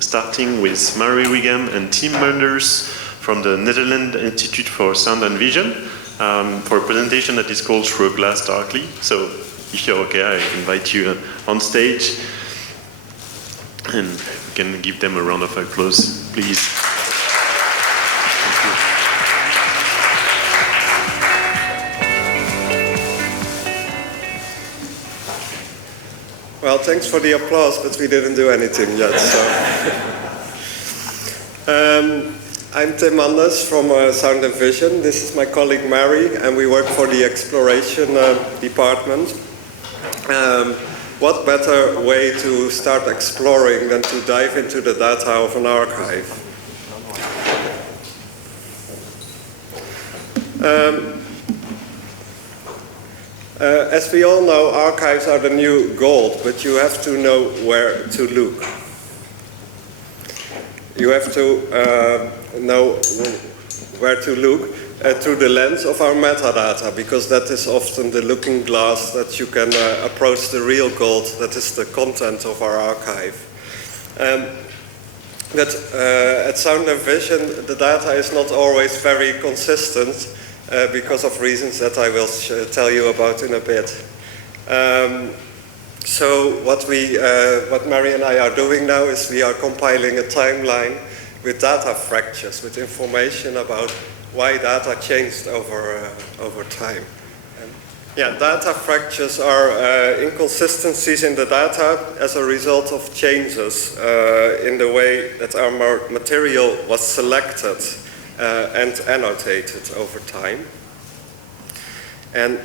starting with Mary Wigham and Tim Manders from the Netherlands Institute for Sound and Vision for a presentation that is called Through a Glass Darkly. So if you're okay, I invite you on stage and we can give them a round of applause, please. Well, thanks for the applause, but we didn't do anything yet. So, I'm Tim Manders from Sound and Vision. This is my colleague Mary, and we work for the Exploration department. What better way to start exploring than to dive into the data of an archive? As we all know, archives are the new gold, but you have to know where to look. You have to know where to look through the lens of our metadata, because that is often the looking glass that you can approach the real gold, that is the content of our archive. But at Sound and Vision, the data is not always very consistent, because of reasons that I will tell you about in a bit. So what Mary and I are doing now is we are compiling a timeline with data fractures, with information about why data changed over time. Data fractures are inconsistencies in the data as a result of changes in the way that our material was selected and annotated over time. And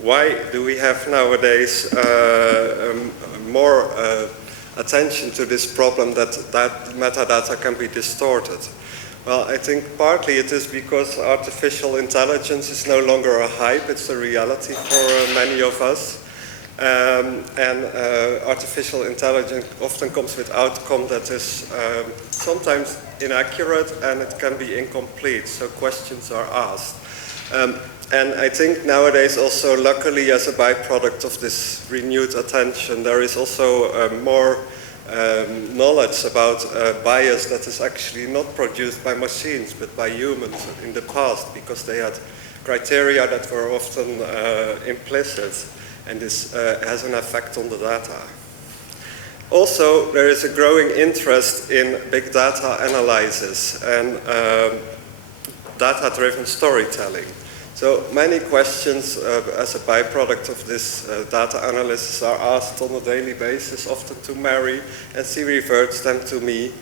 why do we have nowadays more attention to this problem that metadata can be distorted? Well, I think partly it is because artificial intelligence is no longer a hype, it's a reality for many of us. Artificial intelligence often comes with outcome that is sometimes inaccurate, and it can be incomplete, so questions are asked. And I think nowadays also, luckily, as a byproduct of this renewed attention, there is also more knowledge about bias that is actually not produced by machines, but by humans in the past, because they had criteria that were often implicit, and this has an effect on the data. Also, there is a growing interest in big data analysis and data-driven storytelling. So many questions as a byproduct of this data analysis are asked on a daily basis, often to Mary, and she reverts them to me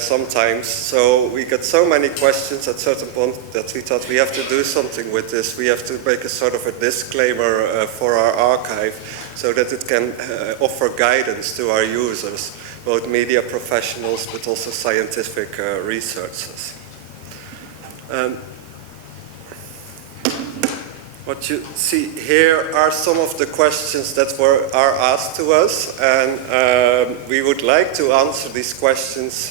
sometimes. So we get so many questions at certain point that we thought we have to do something with this. We have to make a sort of a disclaimer for our archive so that it can offer guidance to our users, both media professionals but also scientific researchers. What you see here are some of the questions that are asked to us, and we would like to answer these questions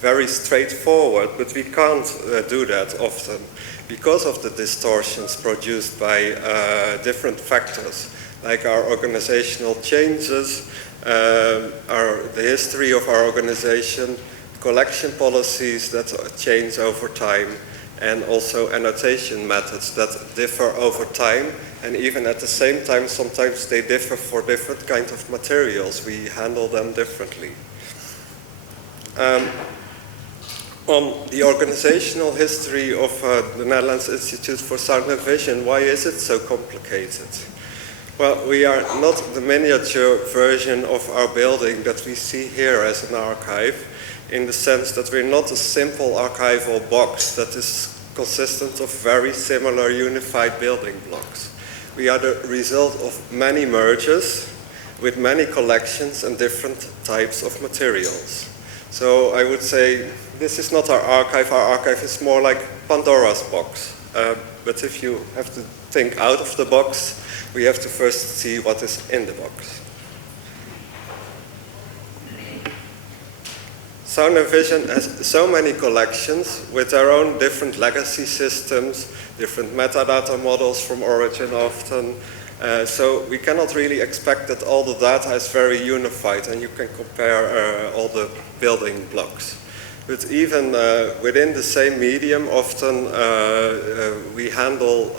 very straightforward, but we can't do that often because of the distortions produced by different factors, like our organizational changes, the history of our organization, collection policies that change over time, and also annotation methods that differ over time, and even at the same time, sometimes they differ for different kinds of materials. We handle them differently. On the organizational history of the Netherlands Institute for Sound and Vision, why is it so complicated? Well, we are not the miniature version of our building that we see here as an archive, in the sense that we're not a simple archival box that is consistent of very similar unified building blocks. We are the result of many mergers with many collections and different types of materials. So I would say this is not our archive is more like Pandora's box. But if you have to think out of the box, we have to first see what is in the box. Sound and Vision has so many collections with their own different legacy systems, different metadata models from origin often, So we cannot really expect that all the data is very unified and you can compare all the building blocks. But even within the same medium, often we handle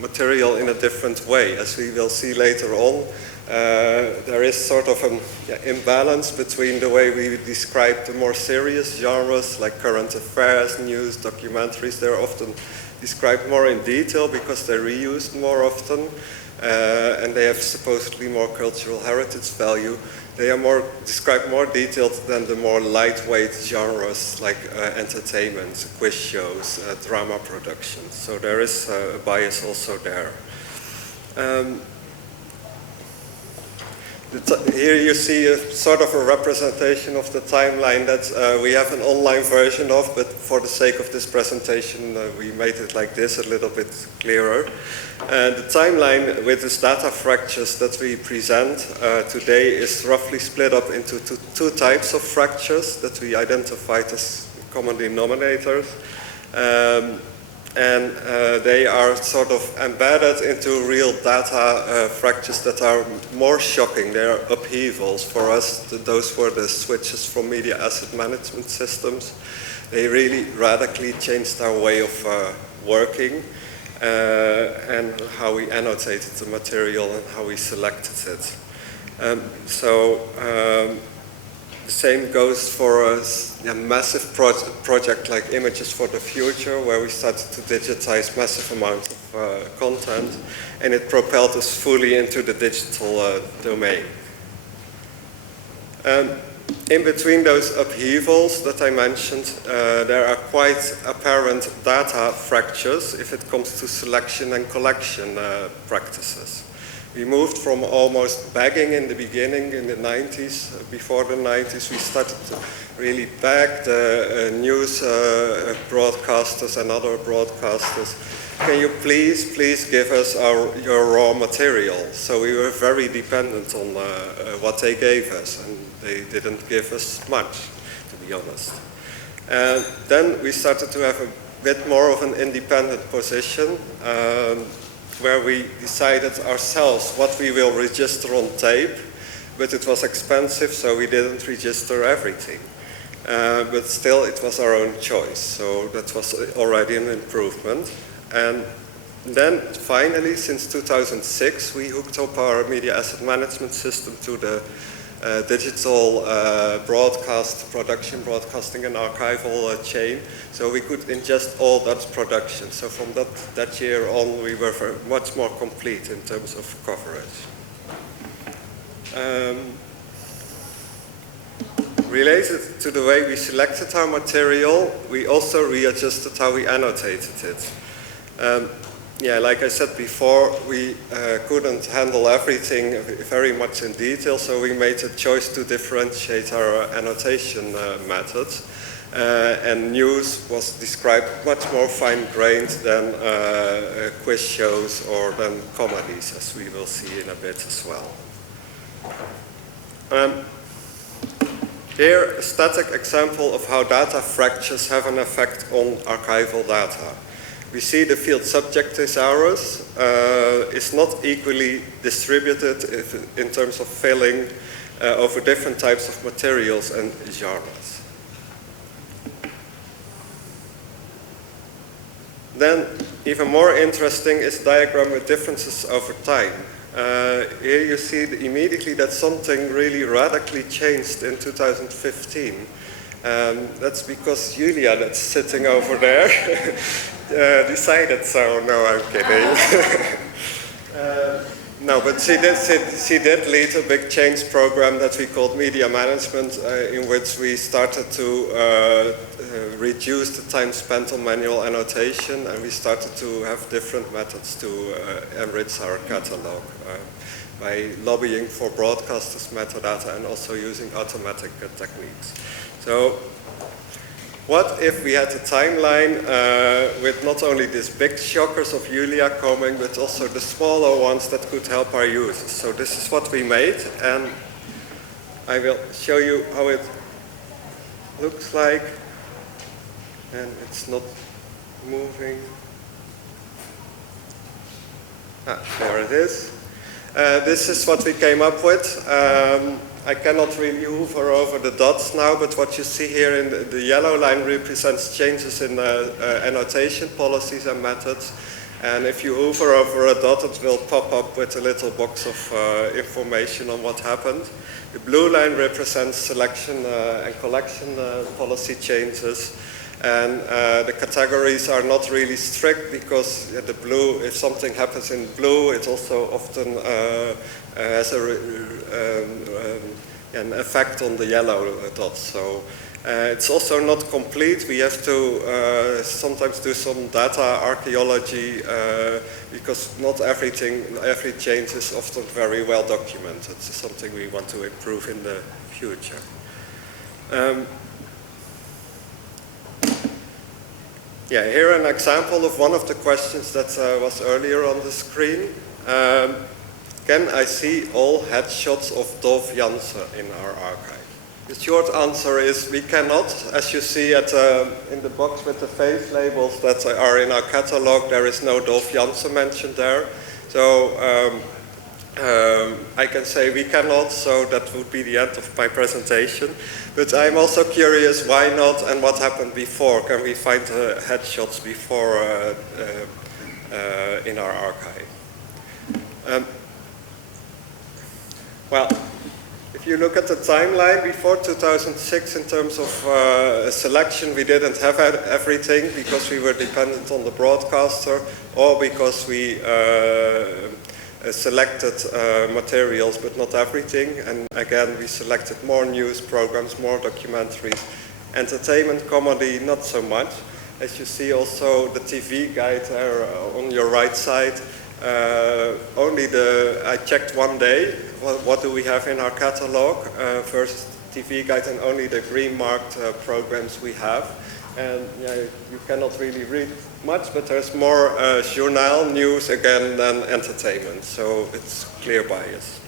material in a different way. As we will see later on, there is sort of an imbalance between the way we describe the more serious genres like current affairs, news, documentaries. They're often described more in detail because they're reused more often and they have supposedly more cultural heritage value. They are described more detailed than the more lightweight genres like entertainment, quiz shows, drama productions. So there is a bias also there. Here you see a sort of a representation of the timeline that we have an online version of, but for the sake of this presentation we made it like this, a little bit clearer. The timeline with these data fractures that we present today is roughly split up into two types of fractures that we identified as common denominators. And they are sort of embedded into real data fractures that are more shocking. They are upheavals. For us, those were the switches from media asset management systems. They really radically changed our way of working and how we annotated the material and how we selected it. The same goes for a massive project like Images for the Future, where we started to digitize massive amounts of content, and it propelled us fully into the digital domain. In between those upheavals that I mentioned, there are quite apparent data fractures if it comes to selection and collection practices. We moved from almost bagging in the beginning, in the 90s. Before the 90s, we started to really bag the news broadcasters and other broadcasters. Can you please give us your raw material? So we were very dependent on what they gave us, and they didn't give us much, to be honest. And then we started to have a bit more of an independent position, where we decided ourselves what we will register on tape, but it was expensive, so we didn't register everything. But still, it was our own choice, so that was already an improvement. And then finally, since 2006, we hooked up our media asset management system to the digital production, broadcasting and archival chain, so we could ingest all that production. So from that year on, we were much more complete in terms of coverage. Related to the way we selected our material, we also readjusted how we annotated it. Like I said before, we couldn't handle everything very much in detail, so we made a choice to differentiate our annotation methods. And news was described much more fine-grained than quiz shows or than comedies, as we will see in a bit as well. Here, a static example of how data fractures have an effect on archival data. We see the field subject thesaurus is not equally distributed in terms of filling over different types of materials and genres. Then, even more interesting is the diagram with differences over time. Here you see immediately that something really radically changed in 2015. That's because Julia, that's sitting over there, decided so. No, I'm kidding. No, but she did lead a big change program that we called media management, in which we started to reduce the time spent on manual annotation, and we started to have different methods to enrich our catalog by lobbying for broadcasters' metadata and also using automatic techniques. So, what if we had a timeline with not only these big shockers of Julia coming, but also the smaller ones that could help our users? So this is what we made, and I will show you how it looks like. And it's not moving. There it is. This is what we came up with. I cannot really hover over the dots now, but what you see here in the yellow line represents changes in annotation policies and methods. And if you hover over a dot, it will pop up with a little box of information on what happened. The blue line represents selection and collection policy changes. And the categories are not really strict because the blue, if something happens in blue, it also often has an effect on the yellow dots. So it's also not complete. We have to sometimes do some data archaeology because not every change is often very well documented. It's something we want to improve in the future. Yeah, here an example of one of the questions that was earlier on the screen. Can I see all headshots of Dolf Janssen in our archive? The short answer is we cannot. As you see in the box with the face labels that are in our catalog, there is no Dolf Janssen mentioned there. So I can say we cannot, so that would be the end of my presentation. But I'm also curious why not and what happened before. Can we find headshots before in our archive? Well, if you look at the timeline before 2006 in terms of selection, we didn't have everything because we were dependent on the broadcaster or because we selected materials but not everything, and again we selected more news programs, more documentaries. Entertainment, comedy, not so much. As you see also the TV guide there on your right side, I checked one day what do we have in our catalog versus TV guide, and only the green marked programs we have. And yeah, you cannot really read much, but there's more journal news again than entertainment, so it's clear bias.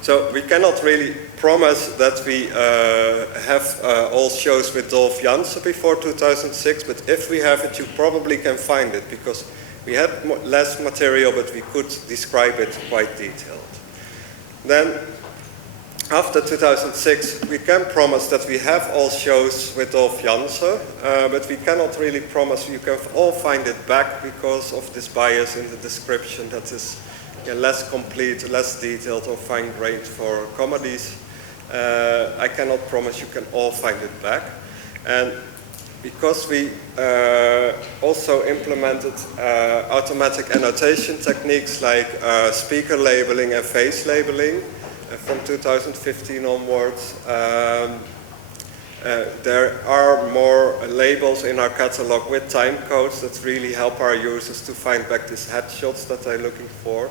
So we cannot really promise that we have all shows with Dolf Janssen before 2006, but if we have it, you probably can find it, because we had less material, but we could describe it quite detailed. Then, after 2006, we can promise that we have all shows with Dolf Janssen, but we cannot really promise you can all find it back because of this bias in the description that is less complete, less detailed, or fine-grained for comedies. I cannot promise you can all find it back. And because we also implemented automatic annotation techniques like speaker labeling and face labeling, from 2015 onwards, there are more labels in our catalog with time codes that really help our users to find back these headshots that they're looking for.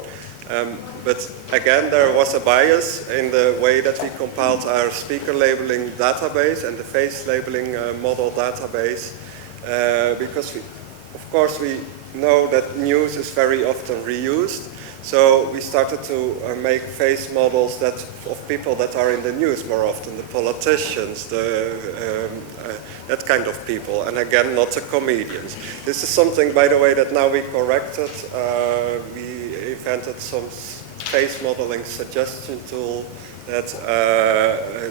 But again, there was a bias in the way that we compiled our speaker labeling database and the face labeling model database, because of course we know that news is very often reused. So we started to make face models of people that are in the news more often, the politicians, that kind of people, and again, not the comedians. This is something, by the way, that now we corrected. We invented some face modeling suggestion tool that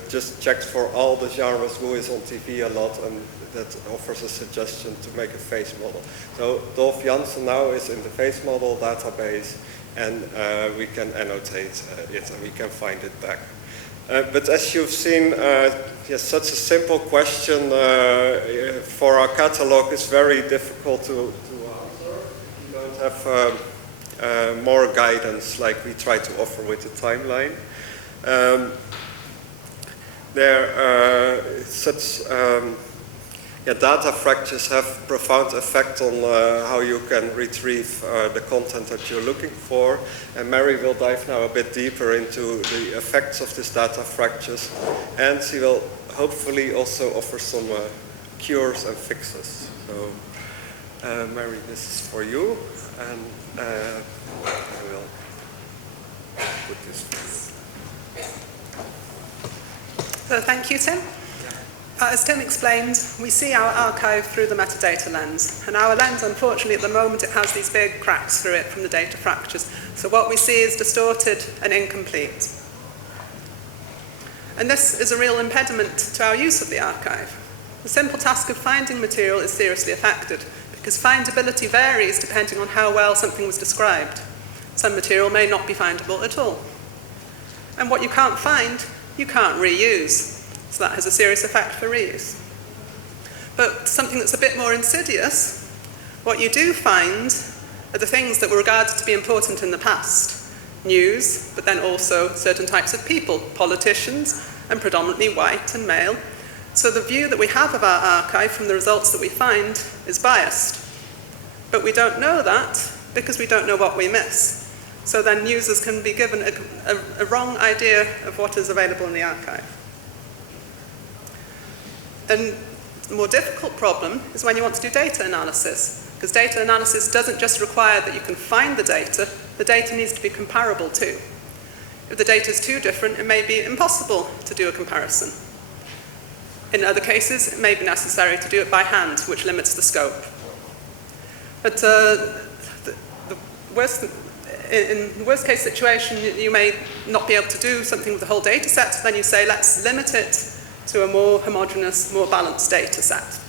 just checks for all the genres who is on TV a lot, and that offers a suggestion to make a face model. So Dolf Janssen now is in the face model database, and we can annotate it and we can find it back. But as you've seen, yes, such a simple question for our catalog is very difficult to answer. We don't have more guidance like we try to offer with the timeline. Data fractures have profound effect on how you can retrieve the content that you're looking for. And Mary will dive now a bit deeper into the effects of these data fractures. And she will hopefully also offer some cures and fixes. So, Mary, this is for you. And I will put this. So thank you, Tim. As Tim explained, we see our archive through the metadata lens. And our lens, unfortunately, at the moment, it has these big cracks through it from the data fractures. So what we see is distorted and incomplete. And this is a real impediment to our use of the archive. The simple task of finding material is seriously affected, because findability varies depending on how well something was described. Some material may not be findable at all. And what you can't find, you can't reuse. So that has a serious effect for reuse. But something that's a bit more insidious, what you do find are the things that were regarded to be important in the past. News, but then also certain types of people, politicians, and predominantly white and male. So the view that we have of our archive from the results that we find is biased. But we don't know that because we don't know what we miss. So then users can be given a wrong idea of what is available in the archive. And the more difficult problem is when you want to do data analysis, because data analysis doesn't just require that you can find the data needs to be comparable too. If the data is too different, it may be impossible to do a comparison. In other cases, it may be necessary to do it by hand, which limits the scope. But in the worst case situation, you may not be able to do something with the whole data set, then you say, let's limit it to a more homogeneous, more balanced data set.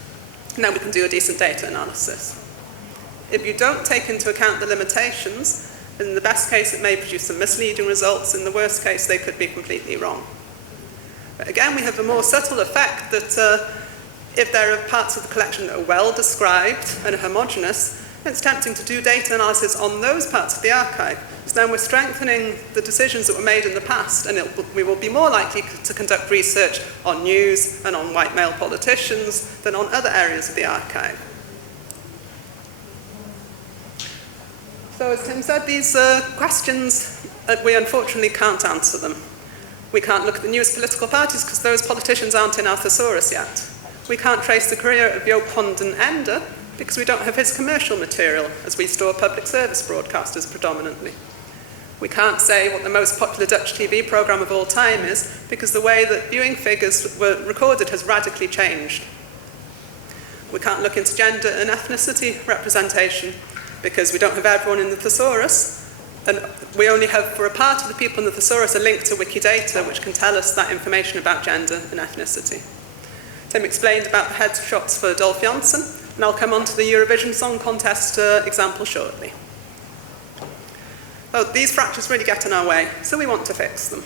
And then we can do a decent data analysis. If you don't take into account the limitations, in the best case it may produce some misleading results, in the worst case they could be completely wrong. But again, we have a more subtle effect that if there are parts of the collection that are well described and homogeneous, it's tempting to do data analysis on those parts of the archive. So then we're strengthening the decisions that were made in the past, and we will be more likely to conduct research on news and on white male politicians than on other areas of the archive. So as Tim said, these questions, we unfortunately can't answer them. We can't look at the newest political parties because those politicians aren't in our thesaurus yet. We can't trace the career of Jo van den Ende because we don't have his commercial material, as we store public service broadcasters predominantly. We can't say what the most popular Dutch TV programme of all time is, because the way that viewing figures were recorded has radically changed. We can't look into gender and ethnicity representation, because we don't have everyone in the thesaurus, and we only have, for a part of the people in the thesaurus, a link to Wikidata, which can tell us that information about gender and ethnicity. Tim explained about the headshots for Dolph Janssen, and I'll come on to the Eurovision Song Contest example shortly. So these fractures really get in our way, so we want to fix them.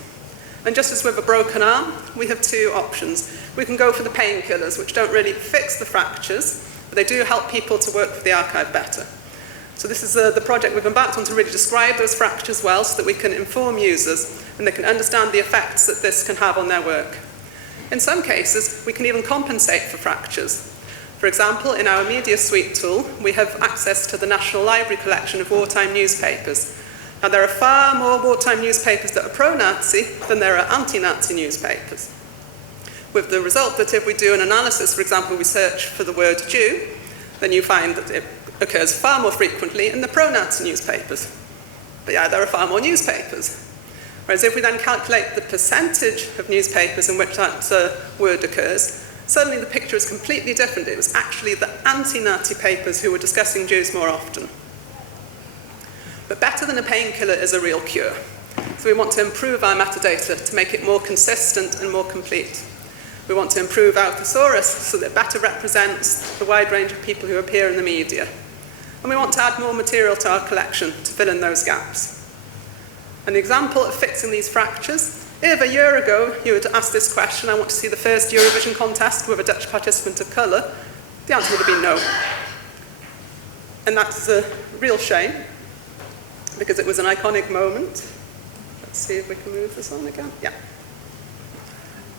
And just as with a broken arm, we have two options. We can go for the painkillers, which don't really fix the fractures, but they do help people to work with the archive better. So this is the project we've embarked on to really describe those fractures well so that we can inform users and they can understand the effects that this can have on their work. In some cases, we can even compensate for fractures. For example, in our Media Suite tool, we have access to the National Library collection of wartime newspapers. Now, there are far more wartime newspapers that are pro-Nazi than there are anti-Nazi newspapers. With the result that if we do an analysis, for example, we search for the word Jew, then you find that it occurs far more frequently in the pro-Nazi newspapers. But yeah, there are far more newspapers. Whereas if we then calculate the percentage of newspapers in which that word occurs, suddenly the picture is completely different. It was actually the anti-Nazi papers who were discussing Jews more often. But better than a painkiller is a real cure. So we want to improve our metadata to make it more consistent and more complete. We want to improve our thesaurus so that it better represents the wide range of people who appear in the media. And we want to add more material to our collection to fill in those gaps. An example of fixing these fractures, if a year ago you were to ask this question, I want to see the first Eurovision contest with a Dutch participant of colour, the answer would have been no. And that's a real shame, because it was an iconic moment. Let's see if we can move this on again. Yeah.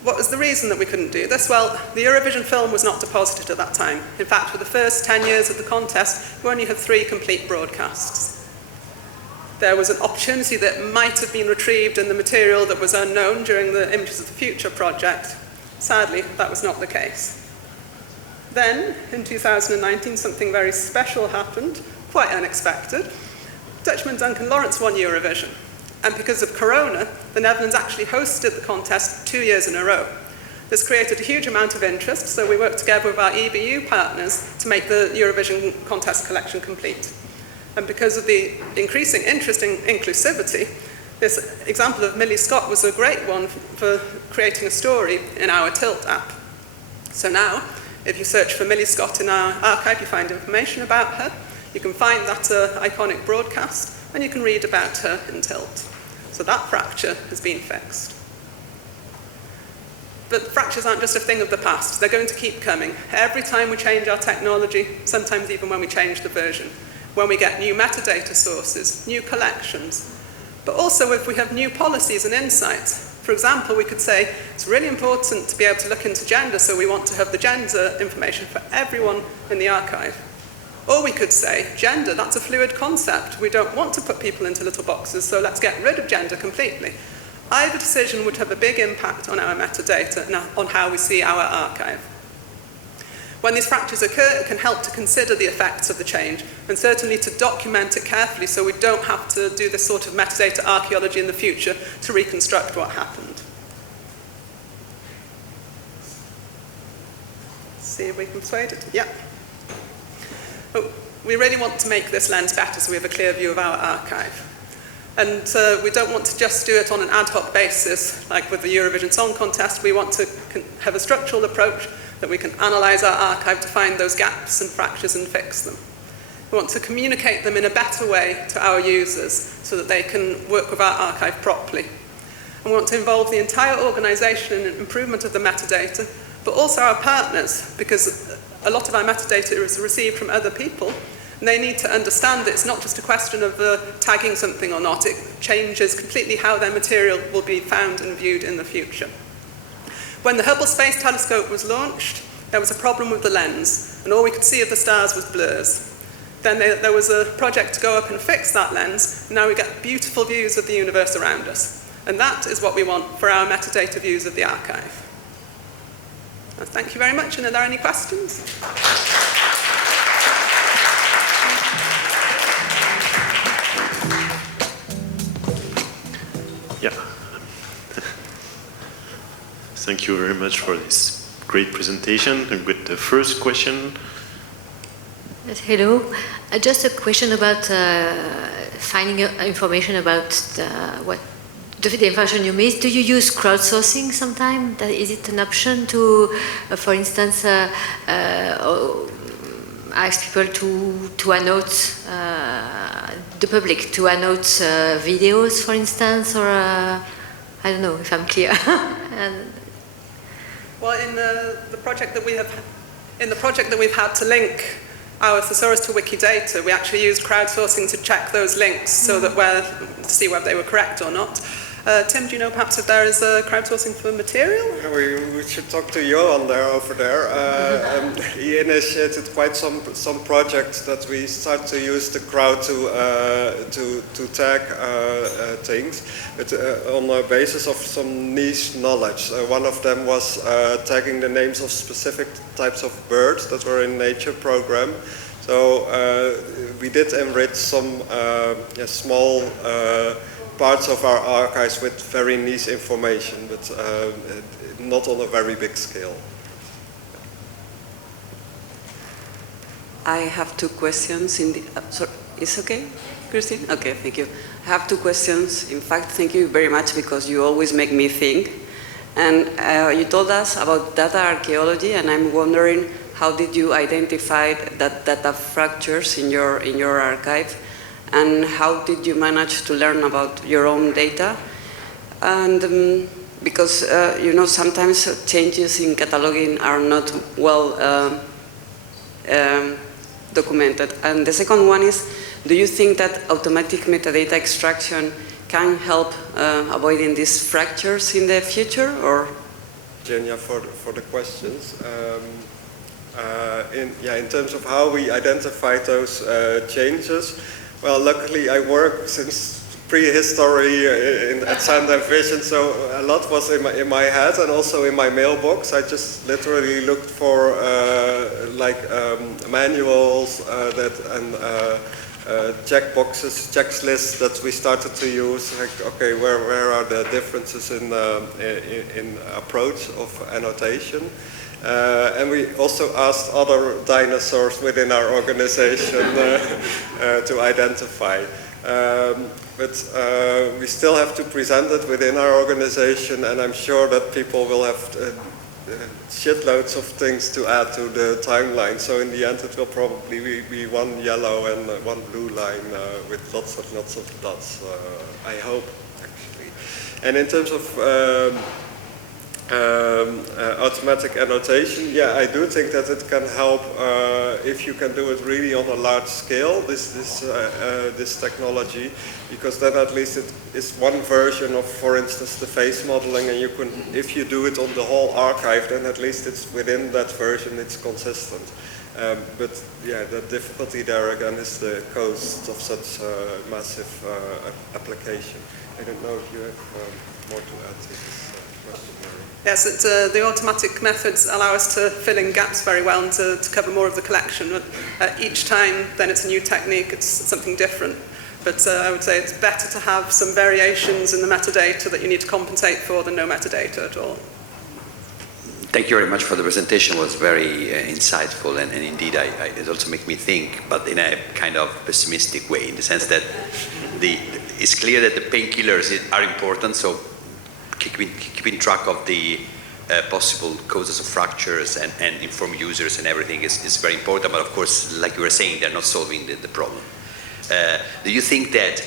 What was the reason that we couldn't do this? Well, the Eurovision film was not deposited at that time. In fact, for the first 10 years of the contest, we only had 3 complete broadcasts. There was an opportunity that might have been retrieved in the material that was unknown during the Images of the Future project. Sadly, that was not the case. Then, in 2019, something very special happened, quite unexpected. Dutchman Duncan Lawrence won Eurovision. And because of Corona, the Netherlands actually hosted the contest 2 years in a row. This created a huge amount of interest, so we worked together with our EBU partners to make the Eurovision contest collection complete. And because of the increasing interest in inclusivity, this example of Millie Scott was a great one for creating a story in our Tilt app. So now, if you search for Millie Scott in our archive, you find information about her. You can find that iconic broadcast, and you can read about her in Tilt. So that fracture has been fixed. But fractures aren't just a thing of the past. They're going to keep coming. Every time we change our technology, sometimes even when we change the version, when we get new metadata sources, new collections, but also if we have new policies and insights. For example, we could say it's really important to be able to look into gender, so we want to have the gender information for everyone in the archive. Or we could say, gender, that's a fluid concept. We don't want to put people into little boxes, so let's get rid of gender completely. Either decision would have a big impact on our metadata and on how we see our archive. When these fractures occur, it can help to consider the effects of the change, and certainly to document it carefully so we don't have to do this sort of metadata archaeology in the future to reconstruct what happened. Let's see if we can persuade it. Yeah. But we really want to make this lens better so we have a clear view of our archive. And we don't want to just do it on an ad hoc basis, like with the Eurovision Song Contest. We want to have a structural approach that we can analyse our archive to find those gaps and fractures and fix them. We want to communicate them in a better way to our users so that they can work with our archive properly. And we want to involve the entire organisation in improvement of the metadata, but also our partners, because a lot of our metadata is received from other people, and they need to understand that it's not just a question of tagging something or not. It changes completely how their material will be found and viewed in the future. When the Hubble Space Telescope was launched, there was a problem with the lens, and all we could see of the stars was blurs. Then there was a project to go up and fix that lens, and now we get beautiful views of the universe around us. And that is what we want for our metadata views of the archive. Thank you very much, and are there any questions? Yeah. Thank you very much for this great presentation. And with the first question. Yes, hello. Just a question about finding information about the information you missed. Do you use crowdsourcing sometime? Is it an option to, for instance, ask people to annotate the public, to annotate videos, for instance, or I don't know if I'm clear. Well, in the project that we've had to link our thesaurus to Wikidata, we actually used crowdsourcing to check those links so that to see whether they were correct or not. Tim, do you know perhaps if there is crowdsourcing for material? Yeah, we should talk to Johan over there. He initiated quite some projects that we start to use the crowd to tag things, but on the basis of some niche knowledge. One of them was tagging the names of specific types of birds that were in nature program. So we did enrich some small parts of our archives with very niche information, but not on a very big scale. I have two questions. Sorry, is okay, Christine? Okay, thank you. I have two questions. In fact, thank you very much because you always make me think. And you told us about data archaeology, and I'm wondering how did you identify that data fractures in your archive? And how did you manage to learn about your own data? And because, sometimes changes in cataloging are not well documented. And the second one is, do you think that automatic metadata extraction can help avoiding these fractures in the future? Or? Virginia, for the questions. In terms of how we identify those changes, well, luckily I work since prehistory at Sound and Vision, so a lot was in my head and also in my mailbox. I just literally looked for manuals checkboxes, checklists that we started to use. Like, okay, where are the differences in approach of annotation? And we also asked other dinosaurs within our organization to identify. But we still have to present it within our organization, and I'm sure that people will have shitloads of things to add to the timeline. So in the end, it will probably be one yellow and one blue line with lots of dots, I hope, actually. And in terms of automatic annotation, yeah, I do think that it can help if you can do it really on a large scale, this technology, because then at least it is one version of, for instance, the face modeling, and you can, if you do it on the whole archive, then at least it's within that version, it's consistent. But yeah, the difficulty there again is the cost of such massive application. I don't know if you have more to add to this question, Mary. Yes, the automatic methods allow us to fill in gaps very well and to cover more of the collection. Each time, then it's a new technique, it's something different. But I would say it's better to have some variations in the metadata that you need to compensate for than no metadata at all. Thank you very much for the presentation. It was very insightful, and indeed it also makes me think, but in a kind of pessimistic way, in the sense that it's clear that the painkillers are important, so keeping track of the possible causes of fractures and inform users and everything is very important, but of course, like you were saying, they're not solving the problem. Do you think that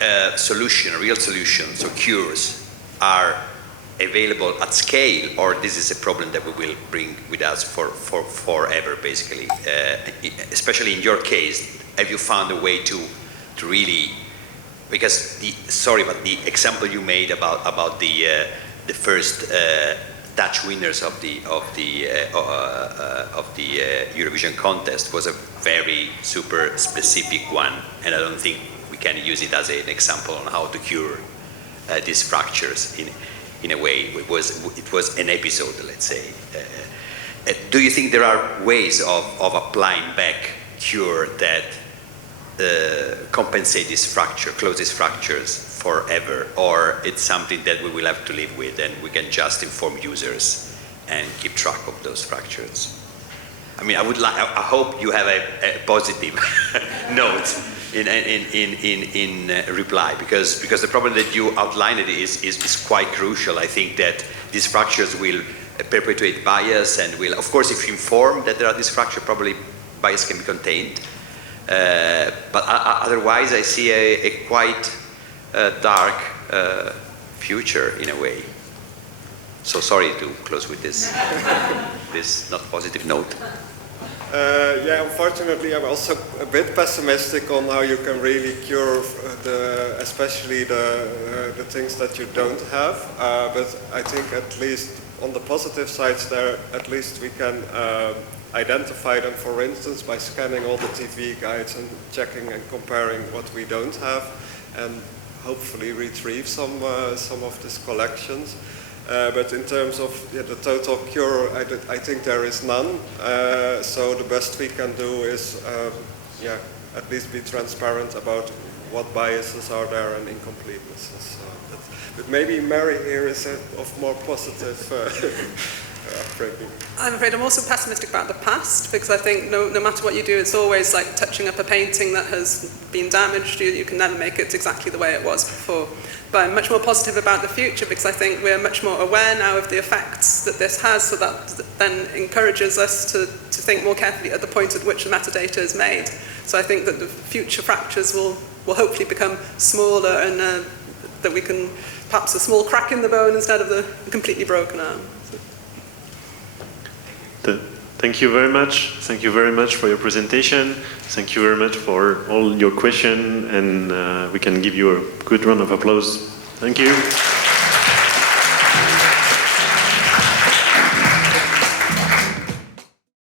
real solutions or cures are available at scale, or this is a problem that we will bring with us for forever, basically? Especially in your case, have you found a way to really, because the example you made about the first Dutch winners of the Eurovision contest was a very super specific one, and I don't think we can use it as an example on how to cure these fractures in a way. It was an episode, let's say. Do you think there are ways of applying back cure that compensate this fracture, close these fractures forever, or it's something that we will have to live with and we can just inform users and keep track of those fractures? I mean, I hope you have a positive note in reply, because the problem that you outlined is quite crucial. I think that these fractures will perpetuate bias and will, of course, if you inform that there are these fractures, probably bias can be contained. But otherwise, I see a quite dark future in a way. So sorry to close with this not positive note. Yeah, unfortunately, I'm also a bit pessimistic on how you can really cure especially the things that you don't have. But I think at least on the positive sides there, at least we can identify them, for instance, by scanning all the TV guides and checking and comparing what we don't have, and hopefully retrieve some of these collections. But in terms of the total cure, I think there is none. So the best we can do is at least be transparent about what biases are there and incompletenesses. But maybe Mary here is of more positive upbringing. I'm afraid I'm also pessimistic about the past, because I think no matter what you do, it's always like touching up a painting that has been damaged. You can never make it exactly the way it was before. But I'm much more positive about the future, because I think we're much more aware now of the effects that this has, so that then encourages us to think more carefully at the point at which the metadata is made. So I think that the future fractures will hopefully become smaller, and that we can perhaps a small crack in the bone instead of the completely broken arm. Thank you very much. Thank you very much for your presentation. Thank you very much for all your questions, and we can give you a good round of applause. Thank you.